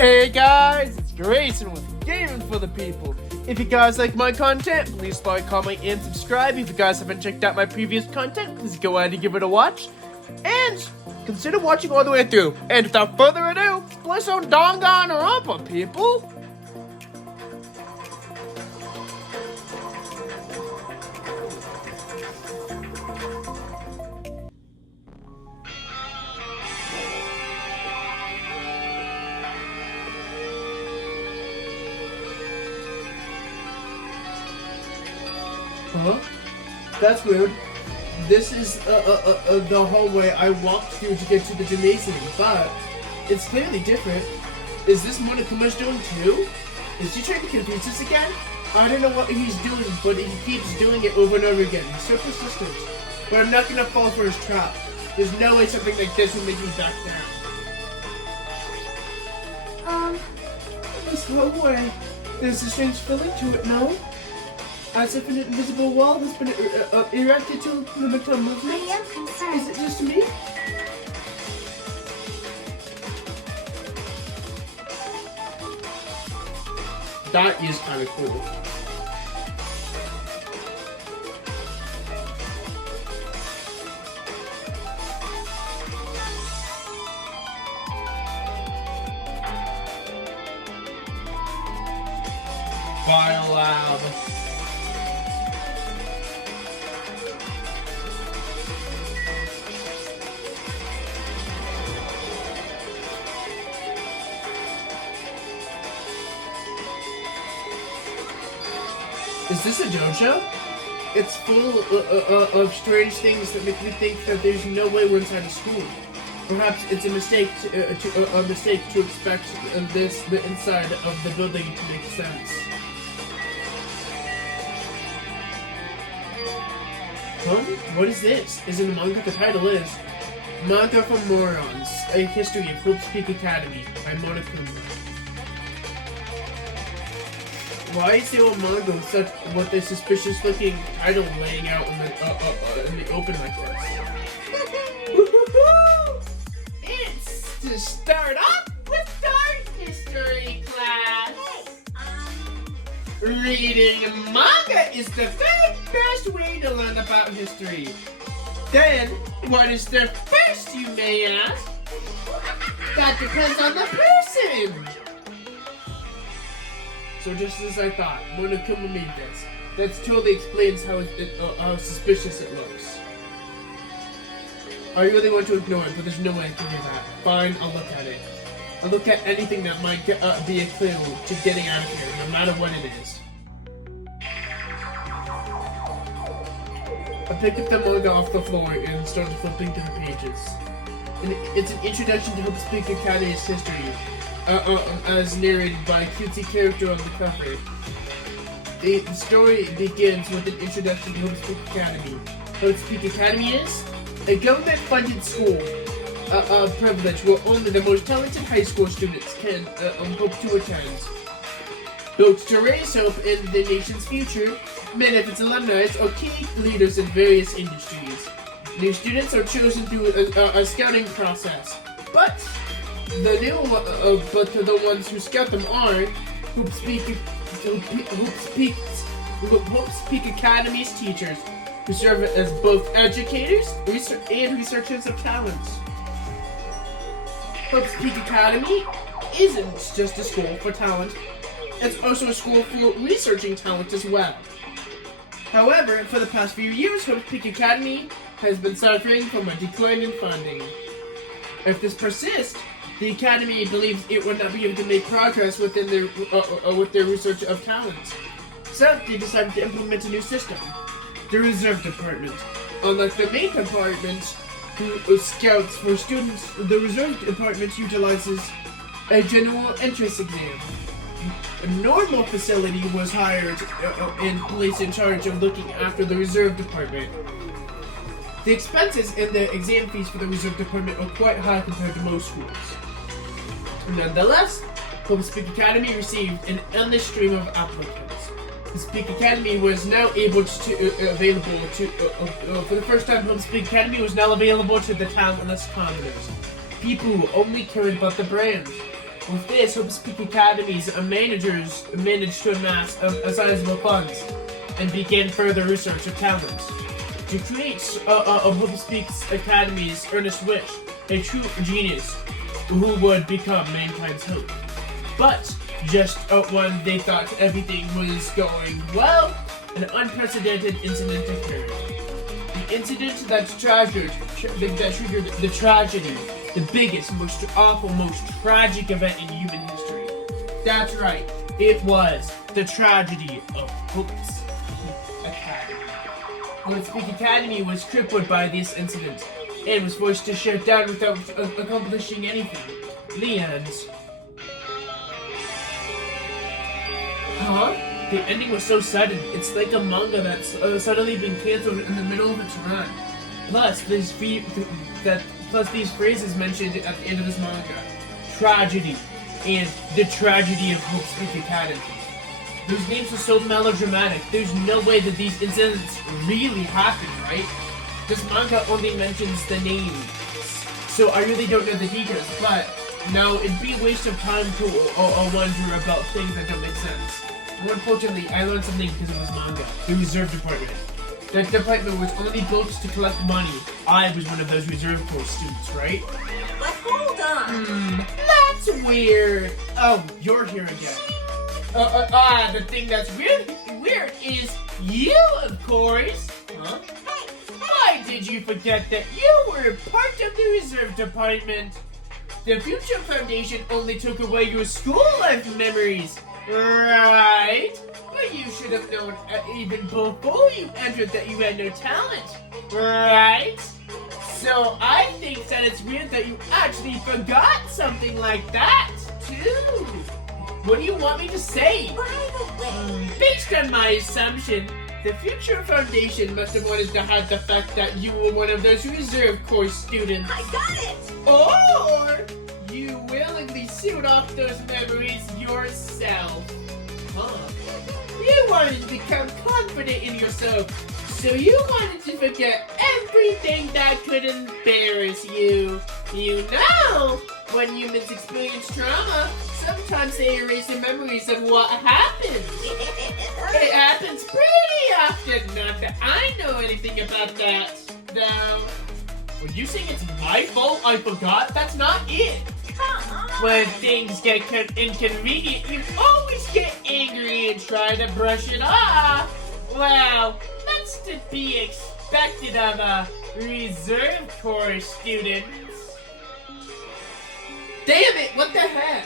Hey guys, it's Grayson with Gaming for the People. If you guys like my content, please like, comment, and subscribe. If you guys haven't checked out my previous content, please go ahead and give it a watch. And consider watching all the way through. And without further ado, play some Danganronpa, people. Huh? That's weird. This is the hallway I walked through to get to the gymnasium, but it's clearly different. Is this Monokuma's doing too? Is he trying to confuse us again? I don't know what he's doing, but he keeps doing it over and over again. He's so persistent. But I'm not gonna fall for his trap. There's no way something like this will make me back down. This hallway, there's a strange feeling to it, no? As if an invisible wall has been erected to limit our movement? I am concerned. Is it just me? That is kind of cool. Biolab. Is this a dojo? It's full of strange things that make me think that there's no way we're inside a school. Perhaps it's a mistake to expect the inside of the building to make sense. Huh? What is this? Is it a manga? The title is Manga for Morons: A History of Hope's Peak Academy by Monokuma. Why is there a manga with a suspicious-looking title laying out in the open like this? It's to start off with art history class. Reading manga is the very best way to learn about history. Then, what is the first, you may ask? That depends on the person. So just as I thought, Monokuma made this. That totally explains how suspicious it looks. I really want to ignore it, but there's no way I can do that. Fine, I'll look at it. I'll look at anything that might be a clue to getting out of here, no matter what it is. I picked up the manga off the floor and started flipping through the pages. It's an introduction to Hope's Peak Academy's history. As narrated by a cutesy character on the cover. The story begins with an introduction to Hope's Peak Academy. Hope's Peak Academy is a government-funded school, privilege where only the most talented high school students can hope to attend. Built to raise hope in the nation's future, many of its alumni are key leaders in various industries. New students are chosen through a scouting process, but the ones who scout them are Hope's Peak Academy's teachers, who serve as both educators and researchers of talents. Hope's Peak Academy isn't just a school for talent, it's also a school for researching talent as well. However, for the past few years, Hope's Peak Academy has been suffering from a decline in funding. If this persists, the Academy believes it would not be able to make progress with their research of talents. So, they decided to implement a new system. The Reserve Department. Unlike the main department, who scouts for students, the Reserve Department utilizes a general entrance exam. A normal facility was hired and placed in charge of looking after the Reserve Department. The expenses and the exam fees for the Reserve Department are quite high compared to most schools. Nonetheless, Hope's Peak Academy received an endless stream of applicants. Hope's Peak Academy was now able for the first time, Hope's Peak Academy was now available to the talentless commoners, people who only cared about the brand. With this, Hope's Peak Academy's managers managed to amass a sizable funds and begin further research of talent. To create Hope's Peak Academy's earnest wish, a true genius who would become mankind's hope. But just when they thought everything was going well, an unprecedented incident occurred. The incident that triggered the tragedy, the biggest, most awful, most tragic event in human history. That's right, it was the tragedy of Hope's Peak Academy. Hope's Peak Academy was crippled by this incident and was forced to shut down without accomplishing anything. The end. Huh? The ending was so sudden. It's like a manga that's suddenly been cancelled in the middle of its run. Plus, these phrases mentioned at the end of this manga: tragedy and the tragedy of Hope's Peak Academy. Those names are so melodramatic. There's no way that these incidents really happened, right? This manga only mentions the names, so I really don't know the details. But no, it'd be a waste of time to wonder about things that don't make sense. Unfortunately, I learned something because of this manga. The reserve department. That department was only built to collect money. I was one of those reserve corps students, right? But hold on. That's weird. Oh, you're here again. The thing that's weird is you, of course. Huh? Why did you forget that you were part of the reserve department? The Future Foundation only took away your school life memories. Right? But you should have known even before you entered that you had no talent. Right? So I think that it's weird that you actually forgot something like that, too. What do you want me to say? By the way, Based on my assumption, the Future Foundation must have wanted to hide the fact that you were one of those reserve corps students. I got it. Or you willingly sealed off those memories yourself. Huh? You wanted to become confident in yourself, so you wanted to forget everything that could embarrass you. You know, when humans experience trauma, sometimes they erase the memories of what happened. It happens pretty often, not that I know anything about that, though. When you saying it's my fault I forgot, that's not it. When things get inconvenient, you always get angry and try to brush it off. Well, that's to be expected of a reserve corps student. Damn it, what the heck?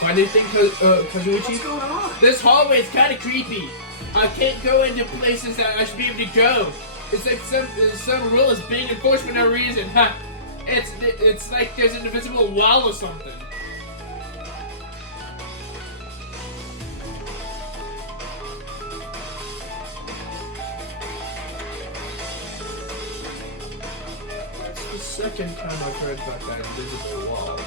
Why do you think, Kazuichi? What's going on? This hallway is kind of creepy. I can't go into places that I should be able to go. It's like some rule is being enforced for no reason. Ha! It's like there's an invisible wall or something. That's the second time I've heard about that invisible wall.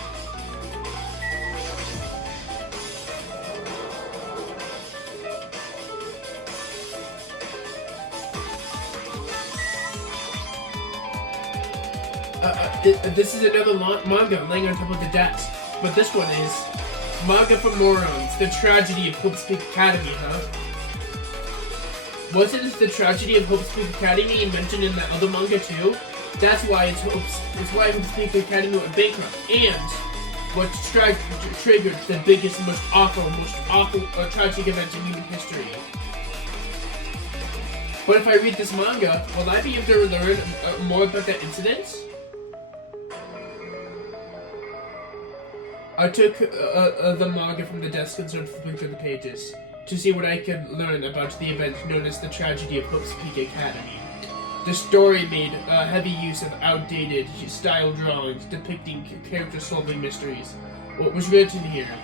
This is another manga laying on top of the desk, but this one is Manga for Morons, The Tragedy of Hope's Peak Academy, huh? Wasn't it the tragedy of Hope's Peak Academy mentioned in the other manga too? That's why it's why Hope's Peak Academy went bankrupt, and what triggered the biggest, most awful tragic event in human history. But if I read this manga, will I be able to learn more about that incident? I took the manga from the desk and started flipping through the pages to see what I could learn about the event known as the Tragedy of Hope's Peak Academy. The story made heavy use of outdated style drawings depicting character-solving mysteries. What was written here?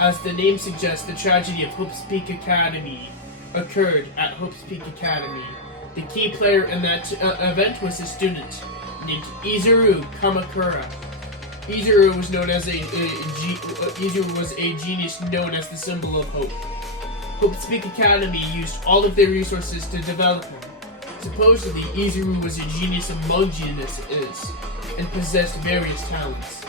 As the name suggests, the tragedy of Hope's Peak Academy occurred at Hope's Peak Academy. The key player in that event was a student named Izuru Kamakura. Izuru was known as Izuru was a genius known as the symbol of hope. Hope Speak Academy used all of their resources to develop him. Supposedly, Izuru was a genius among geniuses and possessed various talents,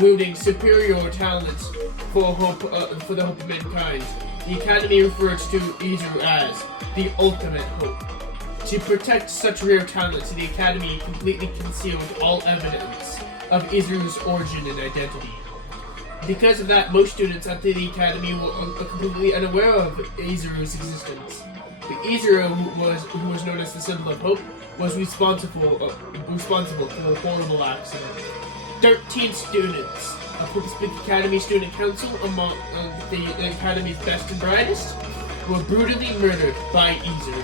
wielding superior talents for the hope of mankind. The Academy refers to Izuru as the ultimate hope. To protect such rare talents, the Academy completely concealed all evidence of Izuru's origin and identity. Because of that, most students at the Academy were completely unaware of Izuru's existence. But Izuru, who was known as the symbol of hope, was responsible for a horrible accident. 13 students of Hope Speak Academy Student Council, among the Academy's best and brightest, were brutally murdered by Izuru.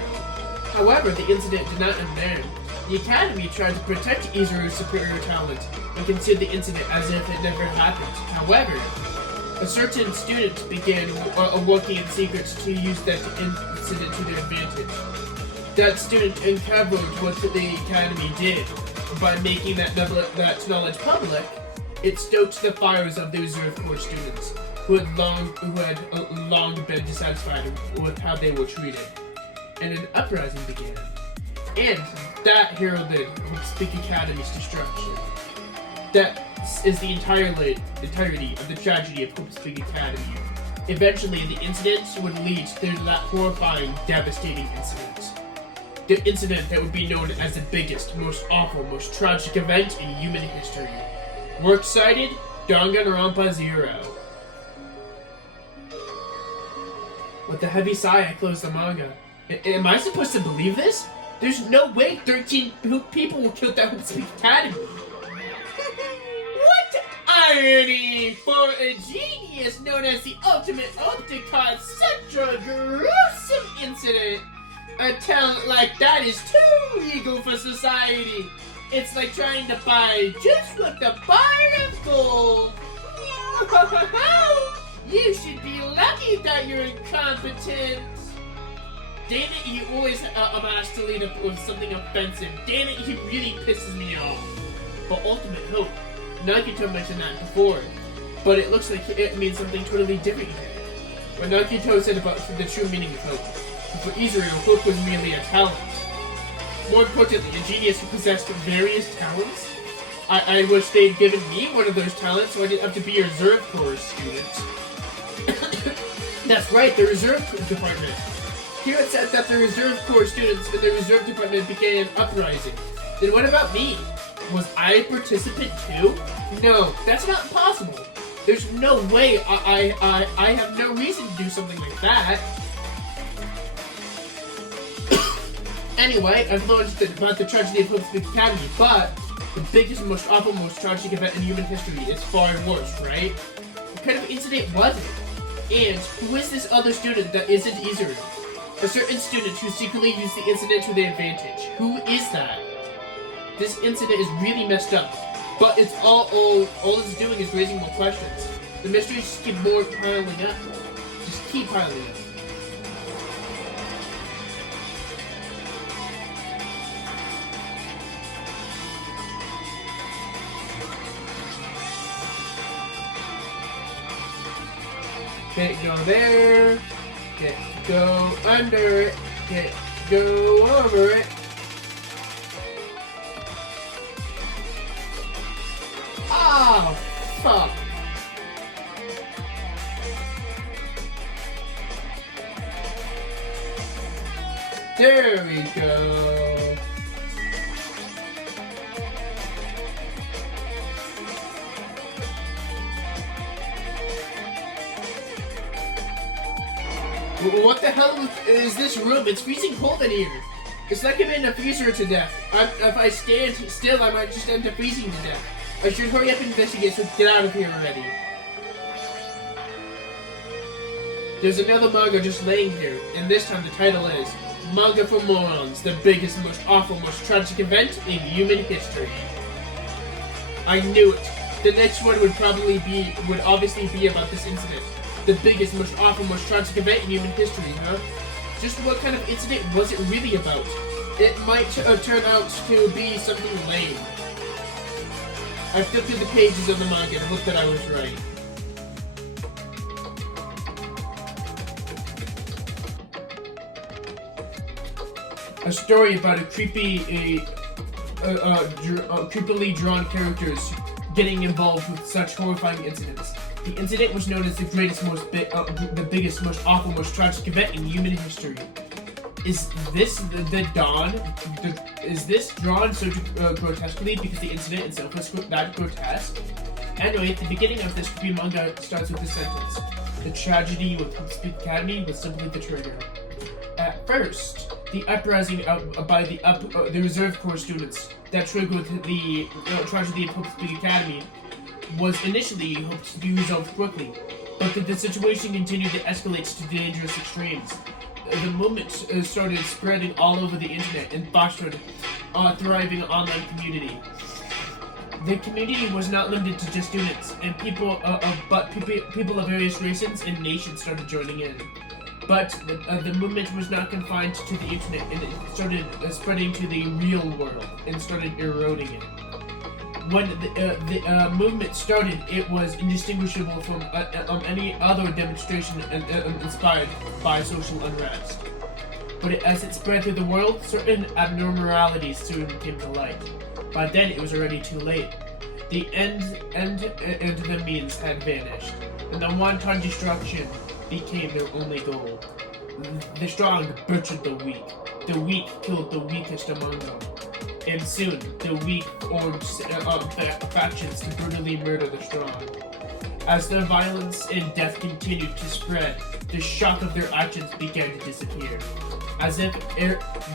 However, the incident did not end there. The Academy tried to protect Izuru's superior talent and considered the incident as if it never happened. However, a certain student began working in secret to use that incident to their advantage. That student uncovered what the Academy did. By making that knowledge public, it stoked the fires of the Reserve Corps students, who had long been dissatisfied with how they were treated. And an uprising began. And that heralded Hope Speak Academy's destruction. That is the entirety of the tragedy of Hope Speak Academy. Eventually, the incident would lead to that horrifying, devastating incident. The incident that would be known as the biggest, most awful, most tragic event in human history. Works cited, Danganronpa 0. With a heavy sigh, I closed the manga. Am I supposed to believe this? There's no way 13 people will kill that Hope Speak Academy. What irony for a genius known as the Ultimate Hope to cause such a gruesome incident. A talent like that is too legal for society. It's like trying to buy just with a bar of gold. You should be lucky that you're incompetent. Damn it, he always amassed to lead up with something offensive. Damn it, he really pisses me off. But Ultimate Hope, Nagito mentioned that before, but it looks like it means something totally different here. When Nagito said about the true meaning of hope, for Izuru, hope was merely a talent. More importantly, a genius who possessed various talents. I wish they'd given me one of those talents so I didn't have to be a Reserve Corps student. That's right, the Reserve Department. Here it said that the Reserve Corps students in the Reserve Department began an uprising. Then what about me? Was I a participant too? No, that's not possible. There's no way I have no reason to do something like that. Anyway, I've learned about the tragedy of Hope Speak Academy, but the biggest, most awful, most tragic event in human history is far worse, right? What kind of incident was it? And who is this other student that isn't Izuru? A certain student who secretly used the incident to their advantage. Who is that? This incident is really messed up, but it's all it's doing is raising more questions. The mysteries just keep piling up. Just keep piling up. Can't go there. Can't go under it. Can't go over it. Oh, fuck. There we go. What the hell is this room? It's freezing cold in here. It's like I'm in a freezer to death. If I stand still, I might just end up freezing to death. I should hurry up and investigate so get out of here already. There's another manga just laying here, and this time the title is Manga for Morons, the biggest, most awful, most tragic event in human history. I knew it. The next one would obviously be about this incident. The biggest, most awful, most tragic event in human history, huh? Just what kind of incident was it really about? It might turn out to be something lame. I flipped through the pages of the manga and hope that I was right. A story about creepily drawn characters getting involved with such horrifying incidents. The incident was known as the the biggest, most awful, most tragic event in human history. Is this the dawn? Is this drawn so grotesquely because the incident itself was that grotesque? Anyway, at the beginning of this creepy manga starts with this sentence: "The tragedy with Hope's Peak Academy was simply the trigger." At first, the uprising by the Reserve Corps students that triggered the tragedy of Hope's Peak Academy was initially hoped to be resolved quickly, but the situation continued to escalate to dangerous extremes. The movement started spreading all over the internet and fostered a thriving online community. The community was not limited to just students, and people of various races and nations started joining in. But the movement was not confined to the internet, and it started spreading to the real world and started eroding it. When the movement started, it was indistinguishable from any other demonstration inspired by social unrest. But as it spread through the world, certain abnormalities soon came to light. By then, it was already too late. The end and the means had vanished, and the wanton destruction became their only goal. The strong butchered the weak killed the weakest among them. And soon, the weak formed factions to brutally murder the strong. As the violence and death continued to spread, the shock of their actions began to disappear. As if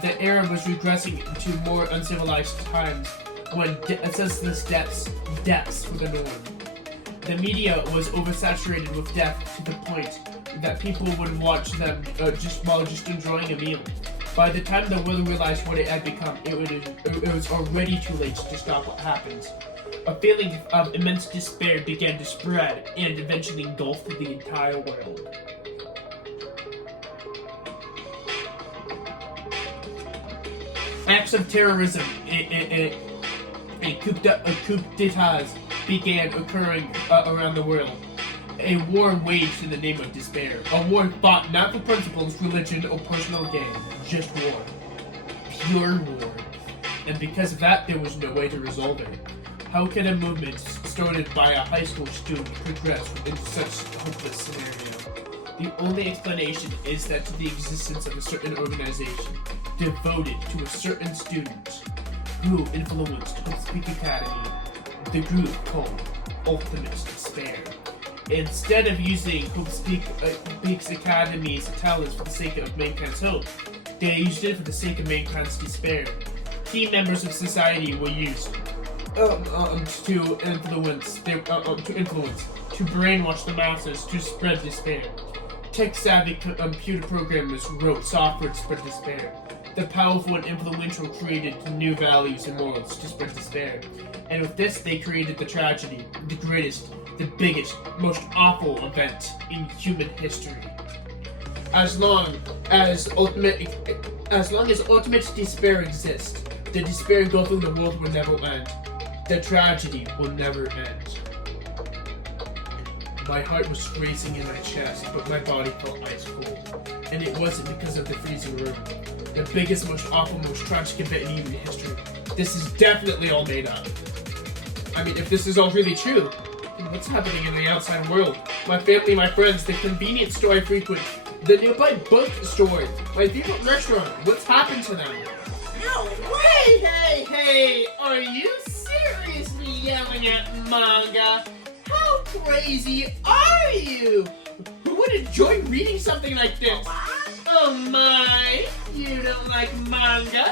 the era was regressing to more uncivilized times when senseless deaths were the norm. The media was oversaturated with death to the point that people would watch them just enjoying a meal. By the time the world realized what it had become, it was already too late to stop what happened. A feeling of immense despair began to spread and eventually engulfed the entire world. Acts of terrorism and coup d'etats began occurring around the world. A war waged in the name of despair. A war fought not for principles, religion, or personal gain. Just war. Pure war. And because of that, there was no way to resolve it. How can a movement started by a high school student progress into such a hopeless scenario? The only explanation is that the existence of a certain organization devoted to a certain student who influenced Hope's Peak Academy, the group called Ultimate Despair. Instead of using Hope's Peak Academy's talents for the sake of mankind's hope, they used it for the sake of mankind's despair. Key members of society were used to influence, to brainwash the masses, to spread despair. Tech-savvy computer programmers wrote software to spread despair. The powerful and influential created new values and morals to spread despair. And with this, they created the tragedy, the greatest, the biggest, most awful event in human history. As long as ultimate despair exists, the despair engulfing the world will never end. The tragedy will never end. My heart was racing in my chest, but my body felt ice cold. And it wasn't because of the freezing room. The biggest, most awful, most tragic event in human history. This is definitely all made up. I mean, if this is all really true, then what's happening in the outside world? My family, my friends, the convenience store I frequent, the nearby bookstore, my favorite restaurant, what's happened to them? No way! Hey, are you seriously yelling at manga? How crazy are you? Who would enjoy reading something like this? Oh my, you don't like manga?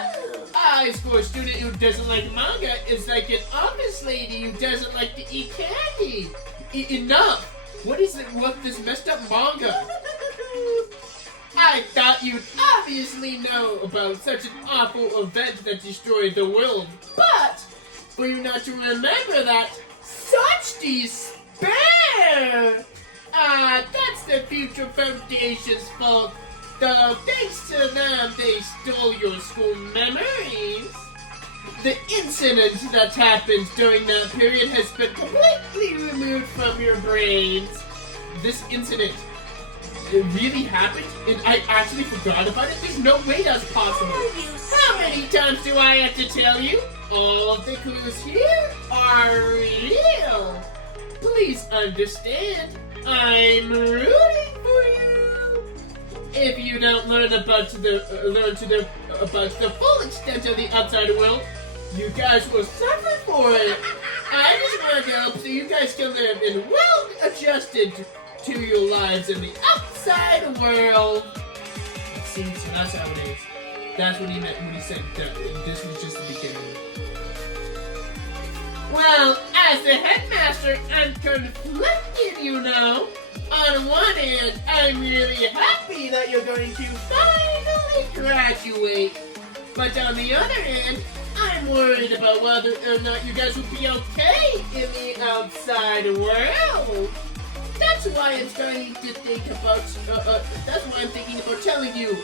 High school student who doesn't like manga is like an office lady who doesn't like to eat candy. Enough! What is it with this messed up manga? I thought you'd obviously know about such an awful event that destroyed the world, but for you not to remember that, such despair! That's the Future Foundation's fault. Though thanks to them, they stole your school memories. the incident that happened during that period has been completely removed from your brains. This incident, it really happened, and I actually forgot about it. There's no way that's possible. How many times do I have to tell you? All of the clues here are real. Please understand, I'm rooting for you. If you don't learn about the full extent of the outside world, you guys will suffer for it. I just want to help so you guys can live in well adjusted to your lives in the outside world. See, so that's how it is. That's what he meant when he said that this was just the beginning. Well, as the headmaster, I'm conflicted, you know. On one hand, I'm really happy that you're going to finally graduate. But on the other hand, I'm worried about whether or not you guys will be okay in the outside world. That's why I'm starting to think about, that's why I'm thinking about telling you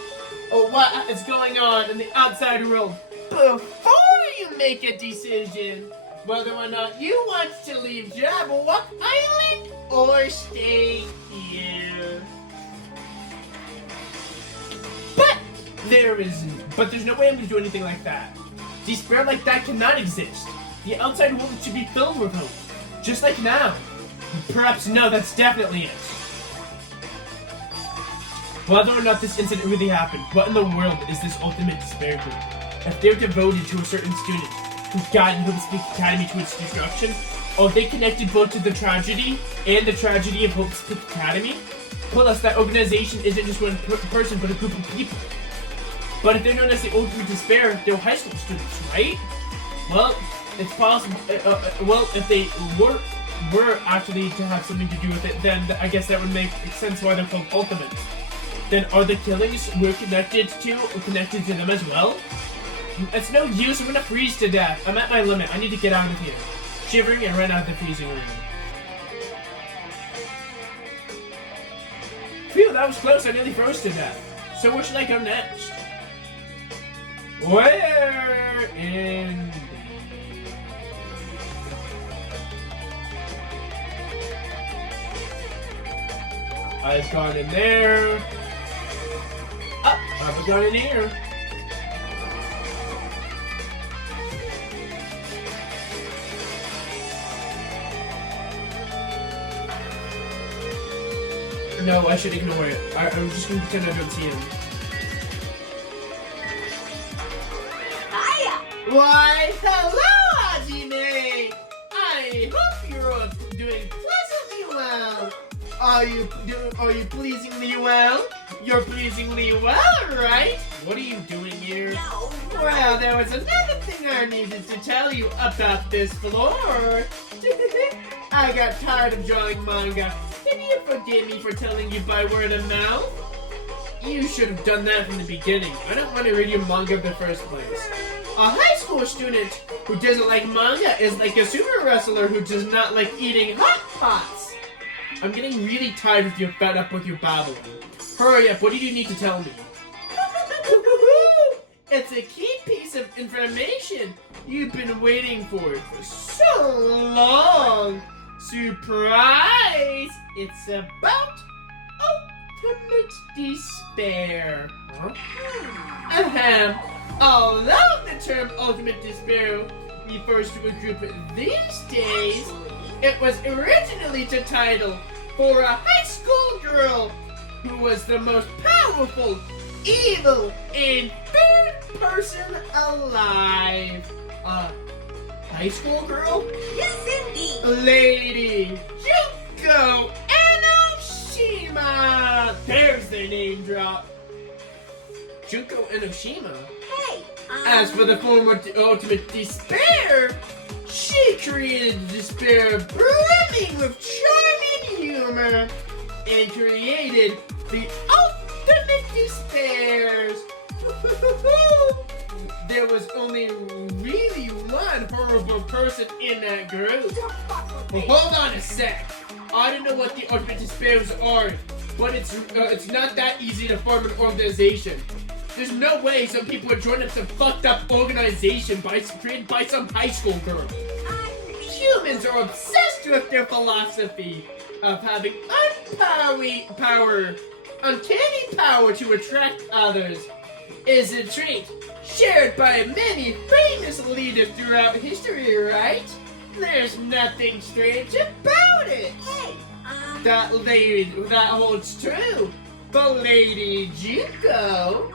what is going on in the outside world before you make a decision whether or not you want to leave Jabberwock Island or stay here. But there's no way I'm going to do anything like that. Despair like that cannot exist. The outside world should be filled with hope, just like now. Perhaps no, that's definitely it. Whether or not this incident really happened, what in the world is this ultimate despair group? If they're devoted to a certain student who's guided Hope's Peak Academy to its destruction, or they connected both to the tragedy and the tragedy of Hope's Peak Academy, plus that organization isn't just one person but a group of people. But if they're known as the ultimate despair, they're high school students, right? Well, it's possible. Well, if they were actually to have something to do with it, then I guess that would make sense why they're called ultimates. Then are the killings we're connected to them as well? It's no use, I'm gonna freeze to death. I'm at my limit, I need to get out of here. Shivering and run out of the freezing room. Phew, that was close, I nearly froze to death. So where should I go next? Where in... I've gone in there. Up, I've gone in here. No, I should ignore it. I'm just gonna pretend I don't see him. Hiya! Why, hello, Hajime! I hope you're doing pleasantly well. Are you pleasingly well? You're pleasingly well, right? What are you doing here? No. Well, there was another thing I needed to tell you about this floor. I got tired of drawing manga. Can you forgive me for telling you by word of mouth? You should have done that from the beginning. I don't want to read your manga in the first place. A high school student who doesn't like manga is like a sumo wrestler who does not like eating hot pots. I'm getting really tired of your fed up with your babbling. Hurry up, what do you need to tell me? It's a key piece of information. You've been waiting for it for so long. Surprise! It's about ultimate despair. Ahem. Although the term ultimate despair refers to a group these days, it was originally the title for a high school girl who was the most powerful, evil, and third person alive. High school girl? Yes, indeed. Lady Junko Enoshima! There's their name drop. Junko Enoshima? Hey, As for the former ultimate despair, she created despair brimming with charming humor and created the ultimate despairs. There was only really one horrible person in that group. don't fuck with Well, me. hold on a sec. I don't know what the ultimate despairs are, but it's not that easy to form an organization. There's no way some people would join up some fucked up organization created by some high school girl. Humans are obsessed with their philosophy of having uncanny power to attract others. Is a trait shared by many famous leaders throughout history, right? There's nothing strange about it. Hey, That holds true. But Lady Junko,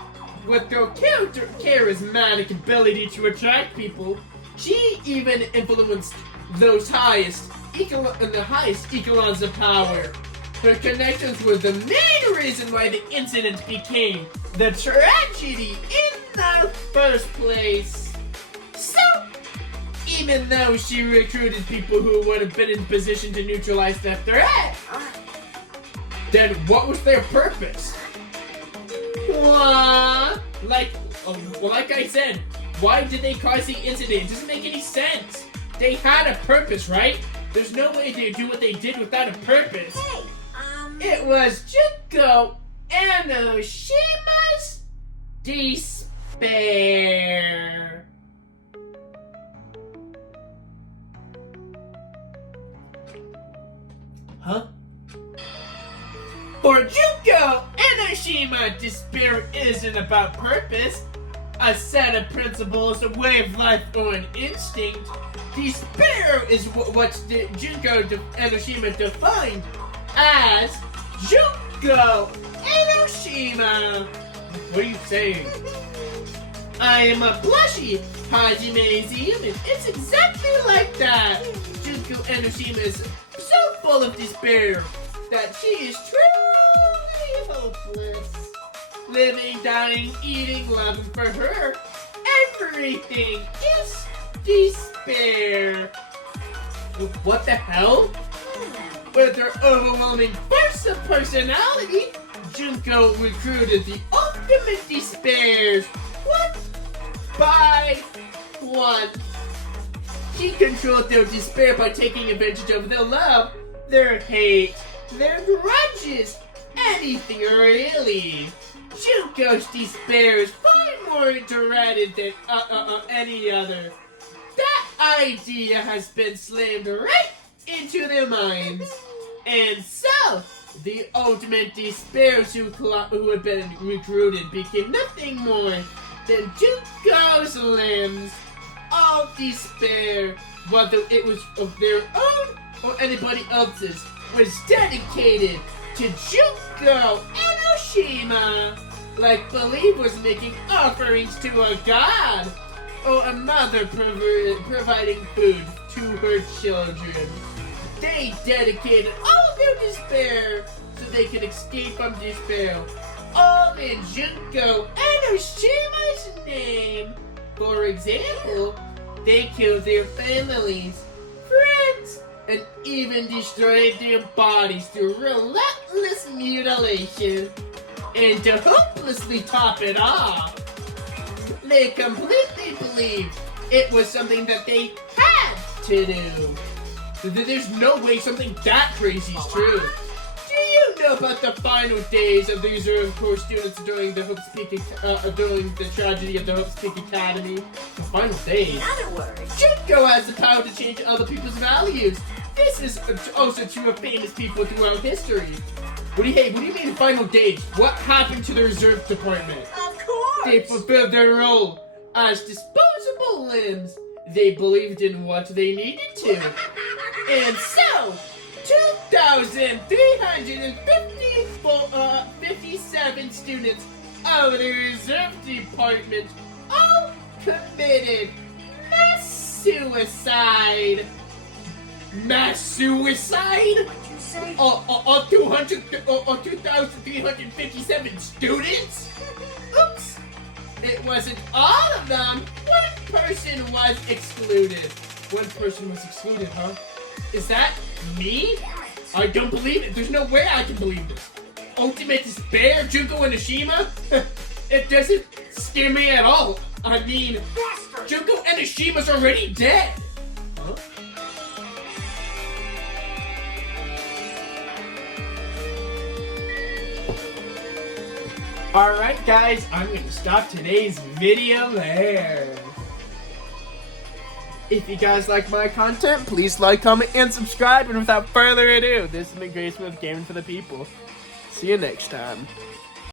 with her charismatic ability to attract people, she even influenced those the highest echelons of power. Her connections were the main reason why the incident became the tragedy in the first place. So, even though she recruited people who would have been in position to neutralize the threat, then what was their purpose? What? Like I said, why did they cause the incident? It doesn't make any sense. They had a purpose, right? There's no way they do what they did without a purpose. hey, It was Junko Enoshima's despair. Huh? For Junko Enoshima, despair isn't about purpose, a set of principles, a way of life, or an instinct. Despair is what Junko Enoshima defined as Junko Enoshima. What are you saying? I am a blushy Hajime human. It's exactly like that. Junko Enoshima is so full of despair that she is truly hopeless. Living, dying, eating, loving, for her, everything is despair. What the hell? With her overwhelming burst of personality, Junko recruited the ultimate despairs, one by one. She controlled their despair by taking advantage of their love, their hate, their grudges, anything really. Junko's despair is far more dreaded than any other. That idea has been slammed right into their minds. And so, the ultimate despair who had been recruited became nothing more than Junko's limbs. All despair, whether it was of their own or anybody else's, was dedicated to Junko Enoshima, like believers making offerings to a god, or a mother providing food to her children. They dedicated all their despair so they could escape from despair, all in Junko Enoshima's name. For example, they killed their families, friends, and even destroyed their bodies through relentless mutilation. And to hopelessly top it off, they completely believed it was something that they had to do. There's no way something that crazy is true. Do you know about the final days of the Reserve Corps students during the during the tragedy of the Hope's Peak Academy? The final days. in other words, Junko has the power to change other people's values. This is also true of famous people throughout history. What do you mean final days? What happened to the Reserve Department? of course. They fulfilled their role as disposable limbs. They believed in what they needed to. And so, 2,357 students of the Reserve Department all committed mass suicide. Mass suicide? What'd you say? 2,357 students? Oops! It wasn't all of them. One person was excluded. One person was excluded, huh? Is that me? I don't believe it. There's no way I can believe this. Ultimate despair, Junko Enoshima? It doesn't scare me at all. I mean, Junko Enoshima's already dead. Huh? Alright guys, I'm going to stop today's video there. If you guys like my content, please like, comment, and subscribe. And without further ado, this has been Grace with Gaming for the People. See you next time.